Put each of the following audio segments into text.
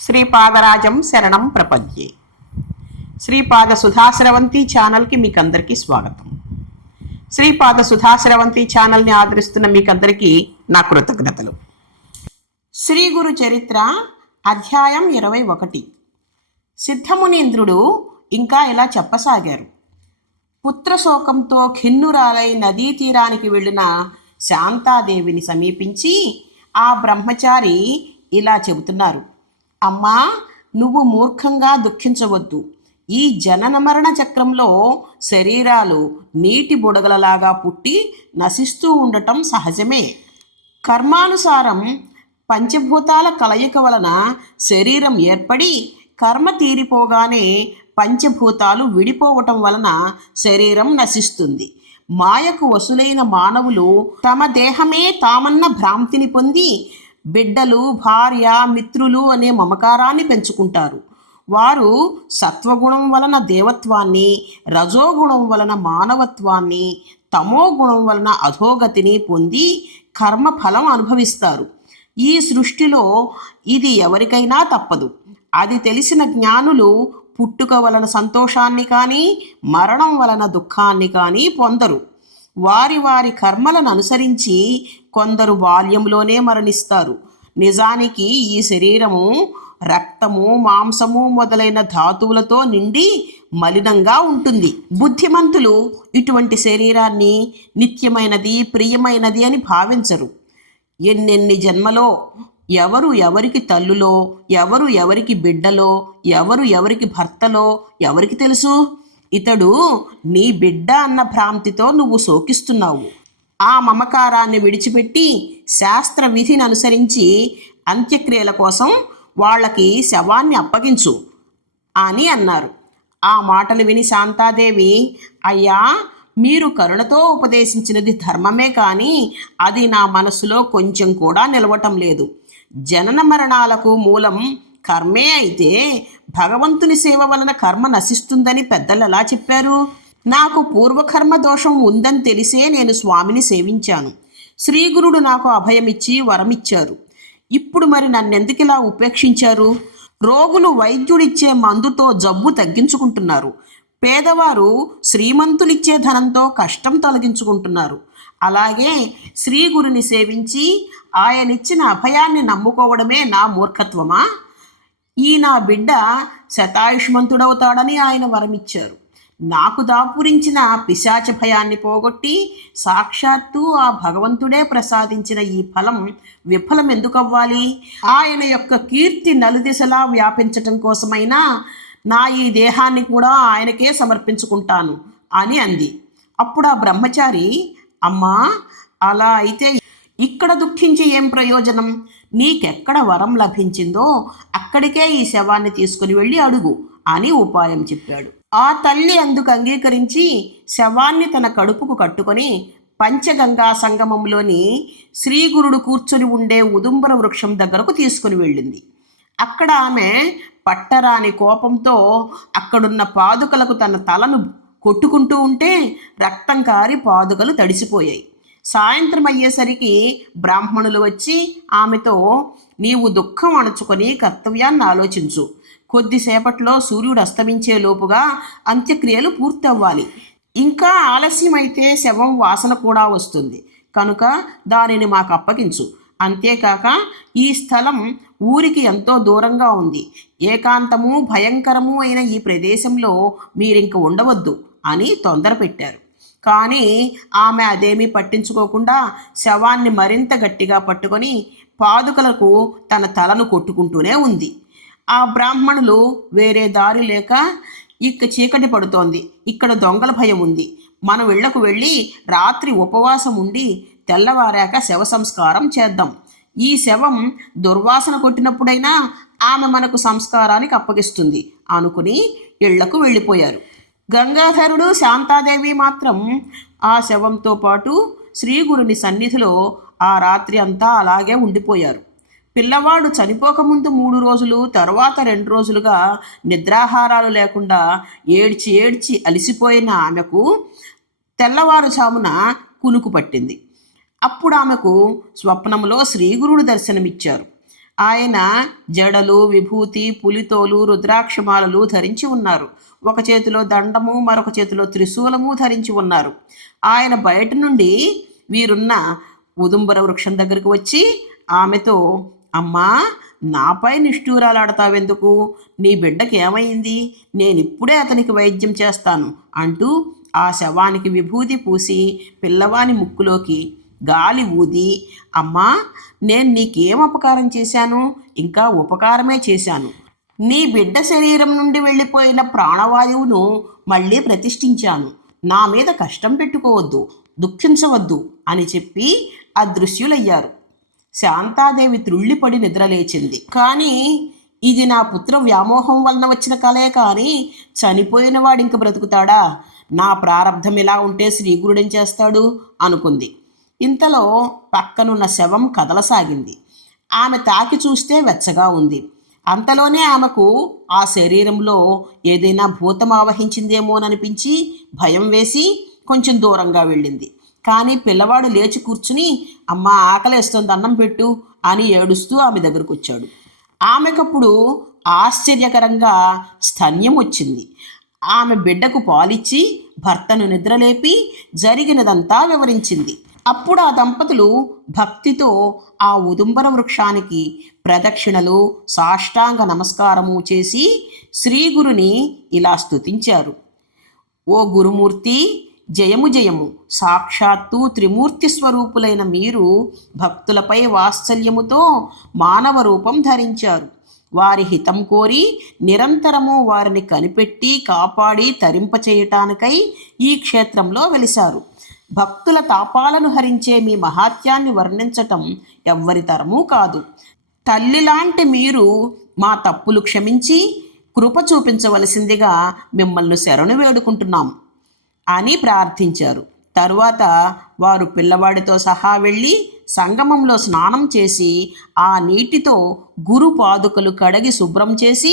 శ్రీపాదరాజం శరణం ప్రపద్యే. శ్రీపాద సుధాశ్రవంతి ఛానల్కి మీకందరికీ స్వాగతం. శ్రీపాద సుధాశ్రవంతి ఛానల్ని ఆదరిస్తున్న మీకందరికీ నా కృతజ్ఞతలు. శ్రీ గురు చరిత్ర అధ్యాయం 21. సిద్ధమునీంద్రుడు ఇంకా ఇలా చెప్పసాగారు. పుత్రశోకంతో ఖిన్నురాలై నదీ తీరానికి వెళ్ళిన శాంతాదేవిని సమీపించి ఆ బ్రహ్మచారి ఇలా చెబుతున్నారు. అమ్మా, నువ్వు మూర్ఖంగా దుఃఖించవద్దు. ఈ జనన మరణ చక్రంలో శరీరాలు నీటి బుడగలలాగా పుట్టి నశిస్తూ ఉండటం సహజమే. కర్మానుసారం పంచభూతాల కలయిక వలన శరీరం ఏర్పడి కర్మ తీరిపోగానే పంచభూతాలు విడిపోవటం వలన శరీరం నశిస్తుంది. మాయకు వసులైన మానవులు తమ దేహమే తామన్న భ్రాంతిని పొంది బిడ్డలు, భార్య, మిత్రులు అనే మమకారాన్ని పెంచుకుంటారు. వారు సత్వగుణం వలన దేవత్వాన్ని, రజోగుణం వలన మానవత్వాన్ని, తమోగుణం వలన అధోగతిని పొంది కర్మఫలం అనుభవిస్తారు. ఈ సృష్టిలో ఇది ఎవరికైనా తప్పదు. అది తెలిసిన జ్ఞానులు పుట్టుక వలన సంతోషాన్ని కానీ మరణం వలన దుఃఖాన్ని కానీ పొందరు. వారి వారి కర్మలను అనుసరించి కొందరు బాల్యంలోనే మరణిస్తారు. నిజానికి ఈ శరీరము రక్తము, మాంసము మొదలైన ధాతువులతో నిండి మలినంగా ఉంటుంది. బుద్ధిమంతులు ఇటువంటి శరీరాన్ని నిత్యమైనది, ప్రియమైనది అని భావించరు. ఎన్నెన్ని జన్మలో ఎవరు ఎవరికి తల్లులో, ఎవరు ఎవరికి బిడ్డలో, ఎవరు ఎవరికి భర్తలో ఎవరికి తెలుసు? ఇతడు నీ బిడ్డ అన్న భ్రాంతితో నువ్వు శోకిస్తున్నావు. ఆ మమకారాన్ని విడిచిపెట్టి శాస్త్ర విధిని అనుసరించి అంత్యక్రియల కోసం వాళ్ళకి శవాన్ని అప్పగించు అని అన్నారు. ఆ మాటలు విని శాంతాదేవి, అయ్యా, మీరు కరుణతో ఉపదేశించినది ధర్మమే కానీ అది నా మనసులో కొంచెం కూడా నిలవటం లేదు. జనన మరణాలకు మూలం కర్మే అయితే భగవంతుని సేవ వలన కర్మ నశిస్తుందని పెద్దలు ఎలా చెప్పారు? నాకు పూర్వకర్మ దోషం ఉందని తెలిసే నేను స్వామిని సేవించాను. శ్రీగురుడు నాకు అభయమిచ్చి వరమిచ్చారు. ఇప్పుడు మరి నన్నెందుకిలా ఉపేక్షించారు? రోగులు వైద్యుడిచ్చే మందుతో జబ్బు తగ్గించుకుంటున్నారు. పేదవారు శ్రీమంతులిచ్చే ధనంతో కష్టం తొలగించుకుంటున్నారు. అలాగే శ్రీగురుని సేవించి ఆయనిచ్చిన అభయాన్ని నమ్ముకోవడమే నా మూర్ఖత్వమా? ఈ నా బిడ్డ శతాయుష్మంతుడవుతాడని ఆయన వరమిచ్చారు. నాకు దాపురించిన పిశాచ భయాన్ని పోగొట్టి సాక్షాత్తు ఆ భగవంతుడే ప్రసాదించిన ఈ ఫలం విఫలం ఎందుకవ్వాలి? ఆయన యొక్క కీర్తి నలుదిశలా వ్యాపించటం కోసమైనా నా ఈ దేహాన్ని కూడా ఆయనకే సమర్పించుకుంటాను అని అంది. అప్పుడు ఆ బ్రహ్మచారి, అమ్మా, అలా అయితే ఇక్కడ దుఃఖించి ఏం ప్రయోజనం? నీకెక్కడ వరం లభించిందో అక్కడికే ఈ శవాన్ని తీసుకుని వెళ్ళి అడుగు అని ఉపాయం చెప్పాడు. ఆ తల్లి అందుకు అంగీకరించి శవాన్ని తన కడుపుకు కట్టుకొని పంచగంగా సంగమంలోని శ్రీగురుడు కూర్చొని ఉండే ఉదుంబర వృక్షం దగ్గరకు తీసుకుని వెళ్ళింది. అక్కడ ఆమె పట్టరాని కోపంతో అక్కడున్న పాదుకలకు తన తలను కొట్టుకుంటూ ఉంటే రక్తం కారి పాదుకలు తడిసిపోయాయి. సాయంత్రం అయ్యేసరికి బ్రాహ్మణులు వచ్చి ఆమెతో, నీవు దుఃఖం అణుచుకొని కర్తవ్యాన్ని ఆలోచించు. కొద్దిసేపట్లో సూర్యుడు అస్తమించే లోపుగా అంత్యక్రియలు పూర్తి అవ్వాలి. ఇంకా ఆలస్యమైతే శవం వాసన కూడా వస్తుంది కనుక దానిని మాకు అప్పగించు. అంతేకాక ఈ స్థలం ఊరికి ఎంతో దూరంగా ఉంది. ఏకాంతము భయంకరము అయిన ఈ ప్రదేశంలో మీరింక ఉండవద్దు అని తొందర పెట్టారు. కానీ ఆమె అదేమీ పట్టించుకోకుండా శవాన్ని మరింత గట్టిగా పట్టుకొని పాదుకలకు తన తలను కొట్టుకుంటూనే ఉంది. ఆ బ్రాహ్మణులు వేరే దారి లేక, చీకటి పడుతోంది, ఇక్కడ దొంగల భయం ఉంది, మనం ఇళ్లకు వెళ్ళి రాత్రి ఉపవాసం ఉండి తెల్లవారాక శవ సంస్కారం చేద్దాం. ఈ శవం దుర్వాసన కొట్టినప్పుడైనా ఆమె మనకు సంస్కారానికి అప్పగిస్తుంది అనుకుని ఇళ్లకు వెళ్ళిపోయారు. గంగాధరుడు, శాంతాదేవి మాత్రం ఆ శవంతో పాటు శ్రీగురుని సన్నిధిలో ఆ రాత్రి అంతా అలాగే ఉండిపోయారు. పిల్లవాడు చనిపోకముందు 3 రోజులు, తర్వాత 2 రోజులుగా నిద్రాహారాలు లేకుండా ఏడ్చి ఏడ్చి అలిసిపోయిన ఆమెకు తెల్లవారుజామున కునుకు పట్టింది. అప్పుడు ఆమెకు స్వప్నంలో శ్రీగురుడు దర్శనమిచ్చారు. ఆయన జడలు, విభూతి, పులితోలు, రుద్రాక్షమాలలు ధరించి ఉన్నారు. ఒక చేతిలో దండము, మరొక చేతిలో త్రిశూలము ధరించి ఉన్నారు. ఆయన బయట నుండి వీరున్న ఉదుంబర వృక్షం దగ్గరికి వచ్చి ఆమెతో, అమ్మా, నాపై నిష్ఠూరాలాడతావెందుకు? నీ బిడ్డకి ఏమైంది? నేనిప్పుడే అతనికి వైద్యం చేస్తాను అంటూ ఆ శవానికి విభూతి పూసి పిల్లవాని ముక్కులోకి గాలి ఊది, అమ్మా, నేను నీకేం అపకారం చేశాను? ఇంకా ఉపకారమే చేశాను. నీ బిడ్డ శరీరం నుండి వెళ్ళిపోయిన ప్రాణవాయువును మళ్ళీ ప్రతిష్ఠించాను. నా మీద కష్టం పెట్టుకోవద్దు, దుఃఖించవద్దు అని చెప్పి అదృశ్యులయ్యారు. శాంతాదేవి త్రుళ్ళిపడి నిద్రలేచింది. కానీ ఇది నా పుత్ర వ్యామోహం వలన వచ్చిన కలే కానీ చనిపోయిన వాడు ఇంక బ్రతుకుతాడా? నా ప్రారంధం ఇలా ఉంటే శ్రీగురుడేం చేస్తాడు అనుకుంది. ఇంతలో పక్కనున్న శవం కదలసాగింది. ఆమె తాకి చూస్తే వెచ్చగా ఉంది. అంతలోనే ఆమెకు ఆ శరీరంలో ఏదైనా భూతం ఆవహించిందేమోననిపించి భయం వేసి కొంచెం దూరంగా వెళ్ళింది. కానీ పిల్లవాడు లేచి కూర్చుని, అమ్మ, ఆకలేస్తుంది, అన్నం పెట్టు అని ఏడుస్తూ ఆమె దగ్గరకు వచ్చాడు. ఆమెకప్పుడు ఆశ్చర్యకరంగా స్తన్యం వచ్చింది. ఆమె బిడ్డకు పాలిచ్చి భర్తను నిద్రలేపి జరిగినదంతా వివరించింది. అప్పుడు ఆ దంపతులు భక్తితో ఆ ఉదుంబర వృక్షానికి ప్రదక్షిణలు, సాష్టాంగ నమస్కారము చేసి శ్రీగురుని ఇలా స్తుతించారు. ఓ గురుమూర్తి, జయము జయము. సాక్షాత్తు త్రిమూర్తి స్వరూపులైన మీరు భక్తులపై వాత్సల్యముతో మానవ రూపం ధరించారు. వారి హితం కోరి నిరంతరము వారిని కనిపెట్టి కాపాడి తరింపచేయటానికై ఈ క్షేత్రంలో వెలిశారు. భక్తుల తాపాలను హరించే మీ మహాత్యాన్ని వర్ణించటం ఎవ్వరి తరమూ కాదు. తల్లిలాంటి మీరు మా తప్పులు క్షమించి కృప చూపించవలసిందిగా మిమ్మల్ని శరణు వేడుకుంటున్నాం అని ప్రార్థించారు. తరువాత వారు పిల్లవాడితో సహా వెళ్ళి సంగమంలో స్నానం చేసి ఆ నీటితో గురు పాదుకలు కడిగి శుభ్రం చేసి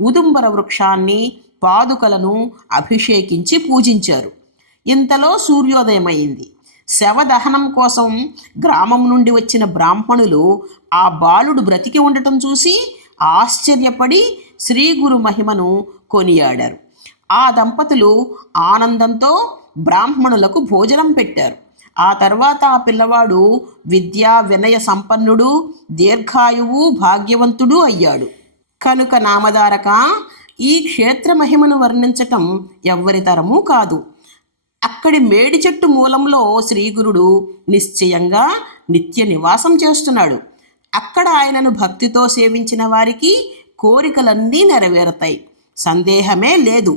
ఉదుంబర వృక్షాన్ని, పాదుకలను అభిషేకించి పూజించారు. ఇంతలో సూర్యోదయమైంది. శవదహనం కోసం గ్రామం నుండి వచ్చిన బ్రాహ్మణులు ఆ బాలుడు బ్రతికి ఉండటం చూసి ఆశ్చర్యపడి శ్రీగురు మహిమను కొనియాడారు. ఆ దంపతులు ఆనందంతో బ్రాహ్మణులకు భోజనం పెట్టారు. ఆ తర్వాత ఆ పిల్లవాడు విద్యా వినయ సంపన్నుడు, దీర్ఘాయువు, భాగ్యవంతుడు అయ్యాడు. కనుక నామధారక, ఈ క్షేత్ర మహిమను వర్ణించటం ఎవ్వరి తరమూ కాదు. అక్కడి మేడి చెట్టు మూలంలో శ్రీగురుడు నిశ్చయంగా నిత్య నివాసం చేస్తున్నాడు. అక్కడ ఆయనను భక్తితో సేవించిన వారికి కోరికలన్నీ నెరవేరుతాయి, సందేహమే లేదు.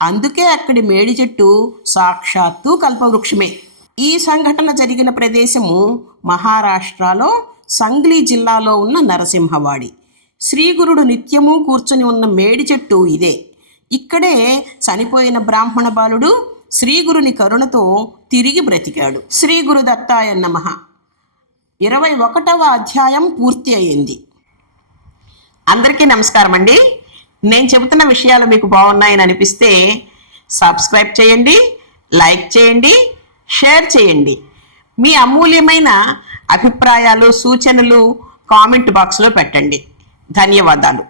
అందుకే అక్కడి మేడి చెట్టు సాక్షాత్తు కల్పవృక్షమే. ఈ సంఘటన జరిగిన ప్రదేశము మహారాష్ట్రలో సంగ్లీ జిల్లాలో ఉన్న నరసింహవాడి. శ్రీగురుడు నిత్యము కూర్చొని ఉన్న మేడి చెట్టు ఇదే. ఇక్కడే చనిపోయిన బ్రాహ్మణ బాలుడు శ్రీగురుని కరుణతో తిరిగి బ్రతికాడు. శ్రీ గురు దత్తాయ నమః. 21వ అధ్యాయం పూర్తి అయింది. అందరికీ నమస్కారం అండి. నేను చెబుతున్న విషయాలు మీకు బాగున్నాయని అనిపిస్తే సబ్స్క్రైబ్ చేయండి, లైక్ చేయండి, షేర్ చేయండి. మీ అమూల్యమైన అభిప్రాయాలు, సూచనలు కామెంట్ బాక్స్లో పెట్టండి. ధన్యవాదాలు.